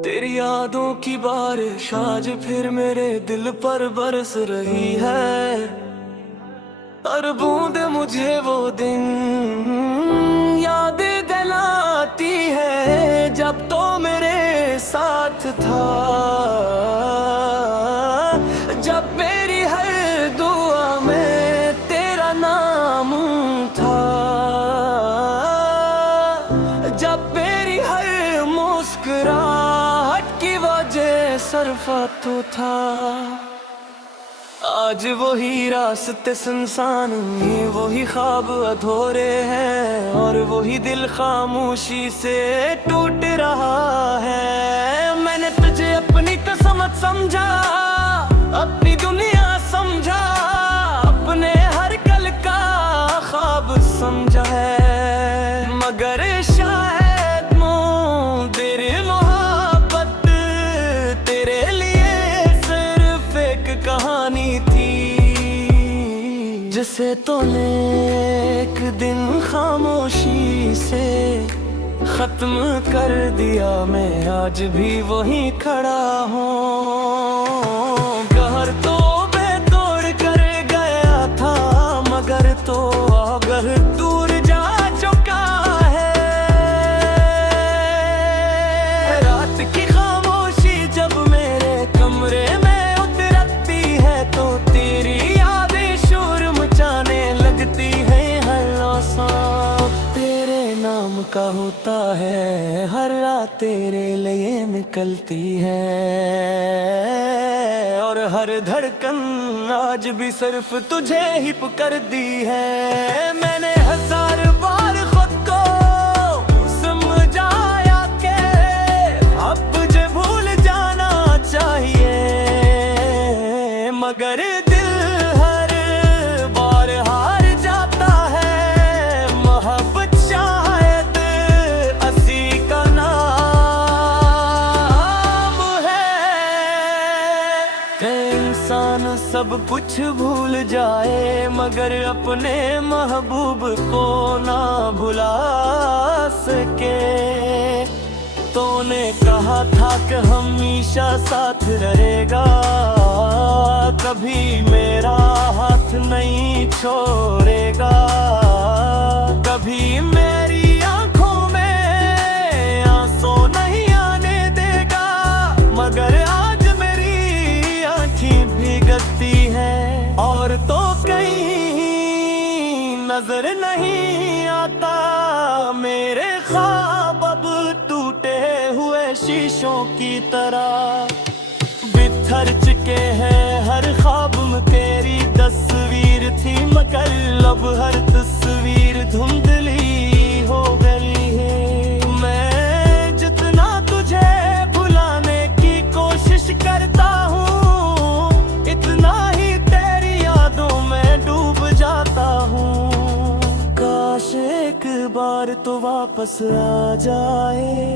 तेरी यादों की बारिश आज फिर मेरे दिल पर बरस रही है। हर बूंद मुझे वो दिन याद दिलाती है जब तो मेरे साथ था, जब मेरी हर दुआ में तेरा नाम था, जब मेरी हर मुस्कुराहट की वजह सरफा तो था। आज वही रास्ते सुनसान हैं, वही ख्वाब अधूरे हैं और वही दिल खामोशी से टूट रहा है। मैंने तुझे अपनी किस्मत समझा, अपनी दुनिया समझा, अपने हर कल का ख्वाब समझा है, मगर शायद तेरी मोहब्बत तेरे लिए सिर्फ एक कहानी थी, जिसे तूने एक दिन खामोशी से खत्म कर दिया। मैं आज भी वहीं खड़ा हूँ। कहर तो बेतोड़ कर गया था, मगर तो अगर दूर जा चुका है। रात की खामोशी जब मेरे कमरे में उतरती है तो तेरी यादें शोर मचाने लगती है। हर सांस तेरे नाम का होता है, हर रात तेरे लिए निकलती है और हर धड़कन आज भी सिर्फ तुझे ही पुकारती है। मैंने हजार बार खुद को समझाया कि अब मुझे भूल जाना चाहिए, मगर दिल हर बार हार जाता है। मोहब्बत शायद असी का नाम है कि इंसान सब कुछ भूल जाए मगर अपने महबूब को ना भुला सके। तूने कहा था कि हमेशा साथ रहेगा, कभी मेरा हाथ नहीं छोड़ेगा, कभी मेरी आंखों में आंसू नहीं आने देगा, मगर आज मेरी आंखें भीगती हैं और तो कहीं नजर नहीं आता मेरे ख्वाब अब टूटे हुए शीशों की तरह बिखर चुके हैं। हर ख्वाब में तेरी तस्वीर थी, मगर अब हर तस्वीर धुंधली हो गई है। मैं जितना तुझे भुलाने की कोशिश करता हूँ, इतना ही तेरी यादों में डूब जाता हूँ। काश एक बार तो वापस आ जाए,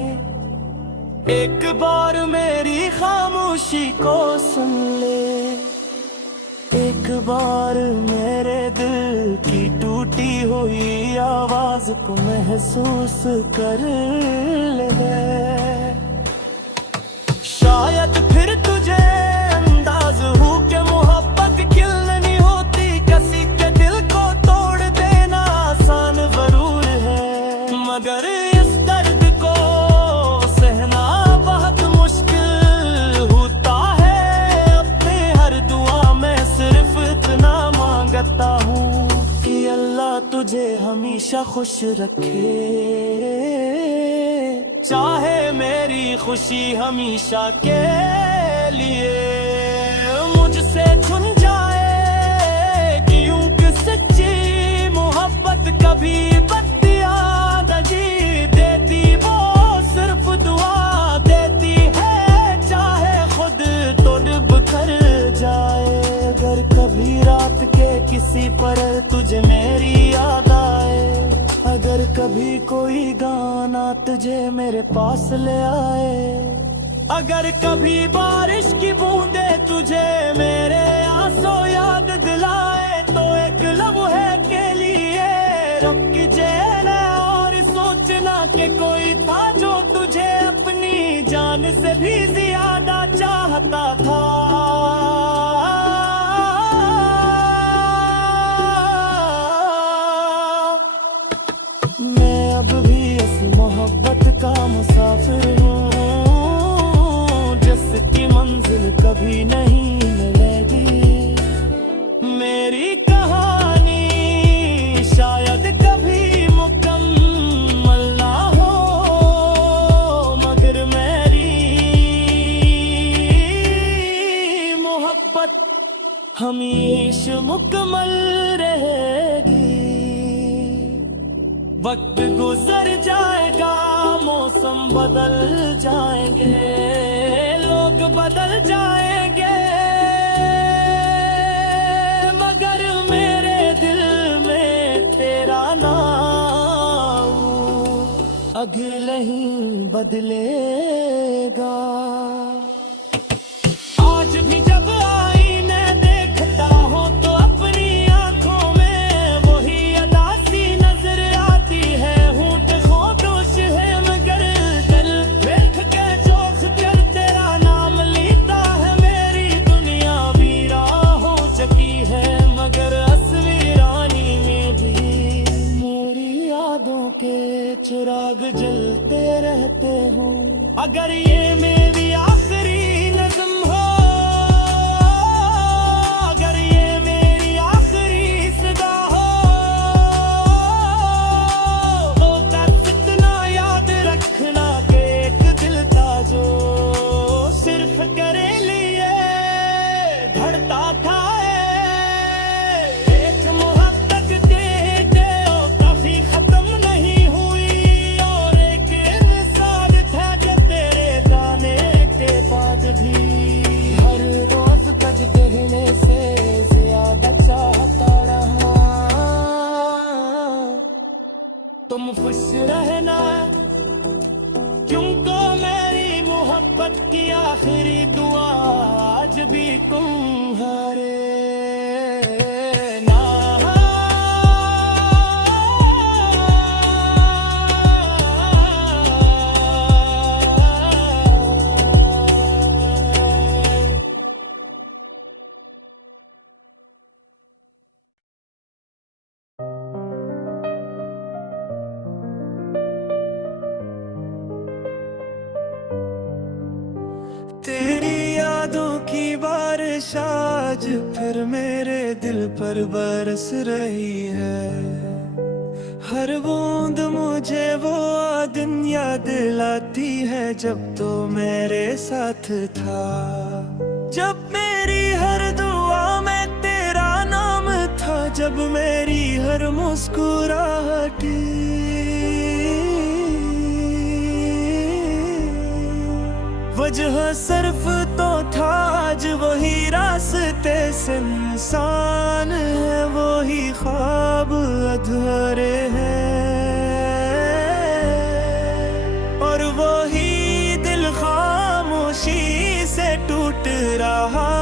एक बार मेरी खामोशी को सुन ले, एक बार मेरे दिल की टूटी हुई आवाज को महसूस कर ले। शायद फिर तुझे अंदाज हो कि मोहब्बत खिलनी होती, किसी के दिल को तोड़ देना आसान जरूर है, मगर इस दर्द को सहना बहुत मुश्किल होता है। अपने हर दुआ में सिर्फ इतना मांगता हूँ कि अल्लाह तुझे हमेशा खुश रखे, चाहे मेरी खुशी हमेशा के लिए मुझसे छुन जाए। क्योंकि सच्ची मोहब्बत कभी बत्तियां नहीं देती, वो सिर्फ दुआ देती है, चाहे खुद तो बिखर जाए। अगर कभी रात के किसी पर तुझे मेरी याद आए, अगर कभी कोई गाना तुझे मेरे पास ले आए, अगर कभी बारिश की बूंदे तुझे मेरे आंसू याद दिलाए, तो एक लम्हे के लिए रुक जाना और सोचना कि कोई था जो तुझे अपनी जान से भी ज्यादा चाहता था। मैं अब भी इस मोहब्बत का मुसाफिर हूँ, जिसकी मंजिल कभी नहीं मिलेगी। मेरी कहानी शायद कभी मुकम्मल ना हो, मगर मेरी मोहब्बत हमेशा मुकम्मल रहेगी। वक्त गुजर जाएगा, मौसम बदल जाएंगे, लोग बदल जाएंगे, मगर मेरे दिल में तेरा नाम अगले ही बदलेगा। आज भी जब आईने देखता हूँ तो अपनी आंखों में वही अदासी नजर आती है। होंठ खामोश है मगर दिल बैठ के चौक कर तेरा नाम लेता है। मेरी दुनिया वीरा हो चुकी है, मगर असवीरानी में भी मेरी यादों के चिराग जलते रहते हो। अगर ये मेरी आखिरी नज़्म हो, अगर ये मेरी आखिरी सदा हो, तो बस इतना याद रखना कि एक दिल था जो सिर्फ तेरे लिए धड़ता था। एक मोहब्बत के कभी खत्म नहीं हुई, और एक इंसान था जो तेरे जाने के बाद भी हर रोज तुझ कहने से ज्यादा चाहता रहा। तुम खुश रहना, क्योंकि मेरी मोहब्बत की आखिरी दुआ आज भी तुम्हारे तेरी यादों की बारिश आज फिर मेरे दिल पर बरस रही है। हर बूंद मुझे वो दिन याद लाती है जब तो मेरे साथ था। जब मेरी हर दुआ में तेरा नाम था, जब मेरी हर मुस्कुराहट वजह सिर्फ तो था। आज वही रास्ते से इंसान है, वही ख्वाब अधूरे हैं, और वही दिल खामोशी से टूट रहा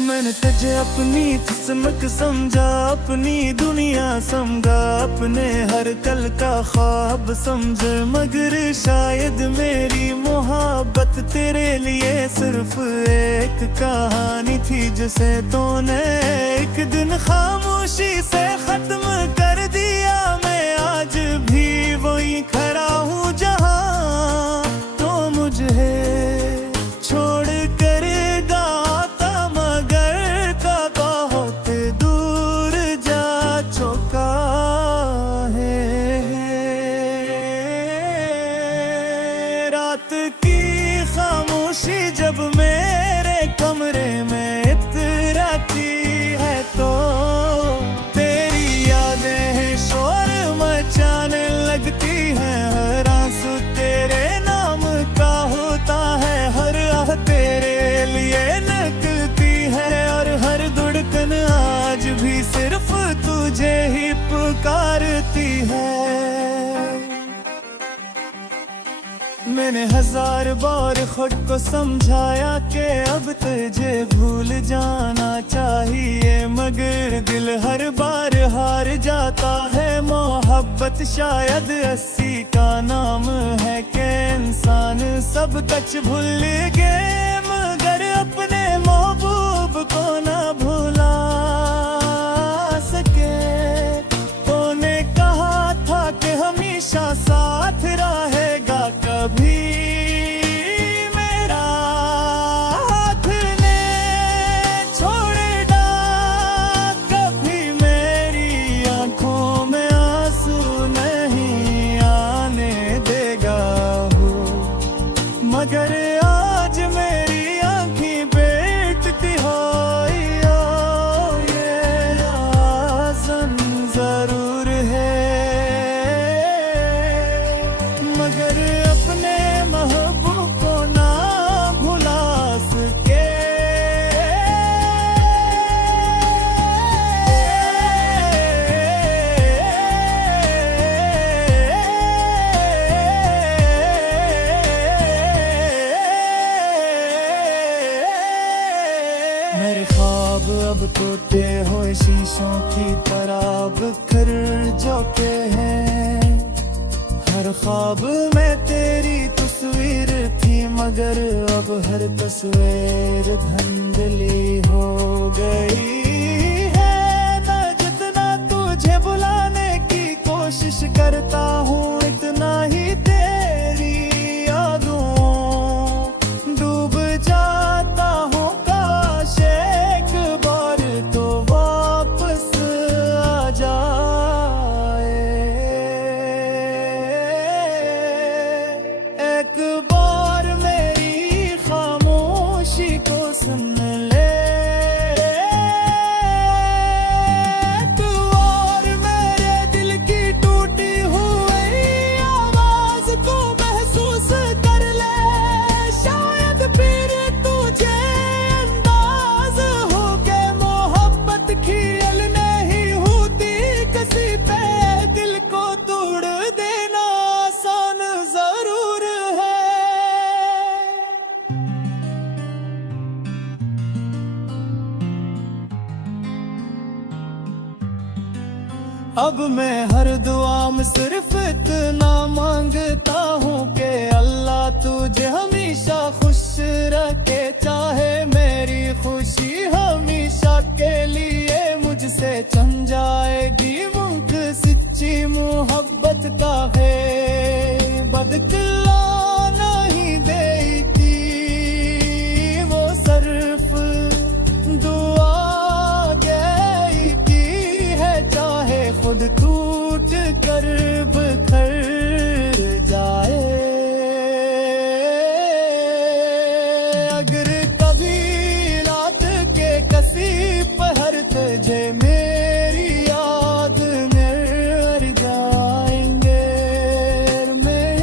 मैंने तुझे अपनी किस्मत समझा, अपनी दुनिया समझा, अपने हर कल का ख्वाब समझे। मगर शायद मेरी मोहब्बत तेरे लिए सिर्फ एक कहानी थी, जिसे तूने एक दिन खामोशी से खत्म कर दिया। मैं आज भी वही खड़ा हूँ जहाँ तो मुझे छोड़ कर गाता, मगर का बहुत दूर जा चुका है। रात की खामोशी जब मेरे कमरे में इतराती है, तो तेरी यादें भी सिर्फ तुझे ही पुकारती है। मैंने 1000 बार खुद को समझाया कि अब तुझे भूल जाना चाहिए, मगर दिल हर बार हार जाता है। मोहब्बत शायद 80 का नाम है कि इंसान सब कुछ भूल गए, मगर अपने महबूब को ना भुला सके। तूने कहा था कि हमेशा साथ रहेगा, कभी मेरा हाथ ने छोड़ ना, कभी मेरी आंखों में आंसू नहीं आने देगा हो, मगर आज मेरी आंखें बेटती हो। ये आज़म जरूर है, मगर अपने महबूब को ना भुला सके। मेरे ख्वाब अब टूटे हुए शीशों की तरह बिखर चुके हैं। हर ख्वाब में तेरी तस्वीर थी, मगर अब हर तस्वीर धुंधली हो गई है। मैं जितना तुझे बुलाने की कोशिश करता हूँ, इतना ही तेरी यादों डूब जाता हूँ। काश एक बार तो वापस आ जाए, एक बार मेरी खामोशी को सुन ले, तू और मेरे दिल की टूटी हुई आवाज को महसूस कर ले। शायद फिर तुझे अंदाज हो के मोहब्बत खियल नहीं होती, किसी पे दिल को तोड़ देना आसान जरूर है। अब मैं हर दुआ में सिर्फ इतना मांगता हूँ कि अल्लाह तुझे हमेशा खुश रखे, चाहे मेरी खुशी हमेशा के लिए मुझसे चन जाएगी। मुझे सच्ची मोहब्बत का है बदला नहीं देती, वो सिर्फ दुआ गई की है, चाहे खुद टूट कर बिखर जाए। अगर कभी रात के किसी पहर तुझे मेरी याद मिल जाएंगे, मैं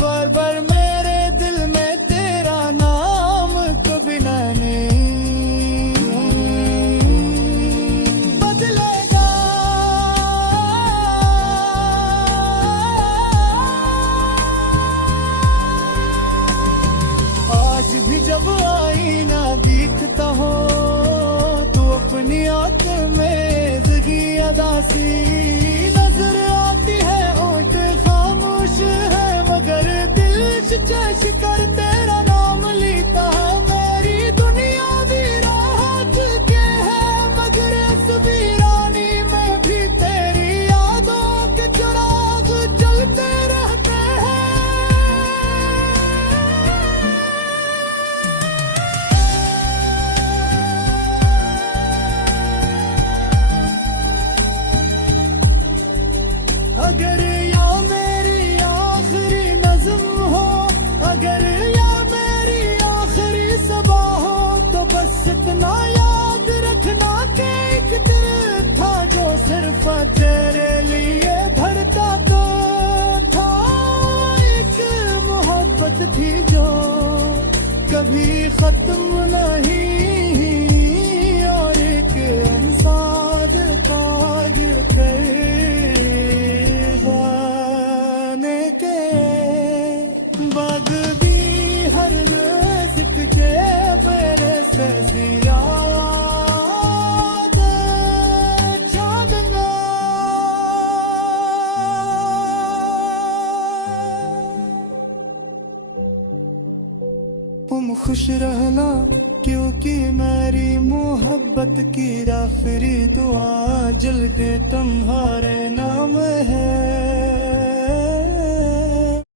बार बार मेरे दिल में तेरा नाम कभी नहीं बदलेगा। आज भी जब आईना दिखता हो तो अपनी आंख में ज़गी अदासी नजर आती है। ओठ खामोश है मगर दिल चश कर तेरा नाम लेता है। मेरी दुनिया भी राहत के है, मगर इस वीरानी में भी तेरी यादों के चिराग जलते रहते हैं। अगर या मेरी आखिरी नज़्म हो, अगर या मेरी आखिरी सबा हो, तो बस इतना याद रखना कि एक दिल था जो सिर्फ तेरे लिए भरता तो था। एक मोहब्बत थी जो कभी खत्म नहीं, और एक खुश रहना, क्योंकि मेरी मोहब्बत की आखिरी दुआ जल्द तुम्हारे नाम है।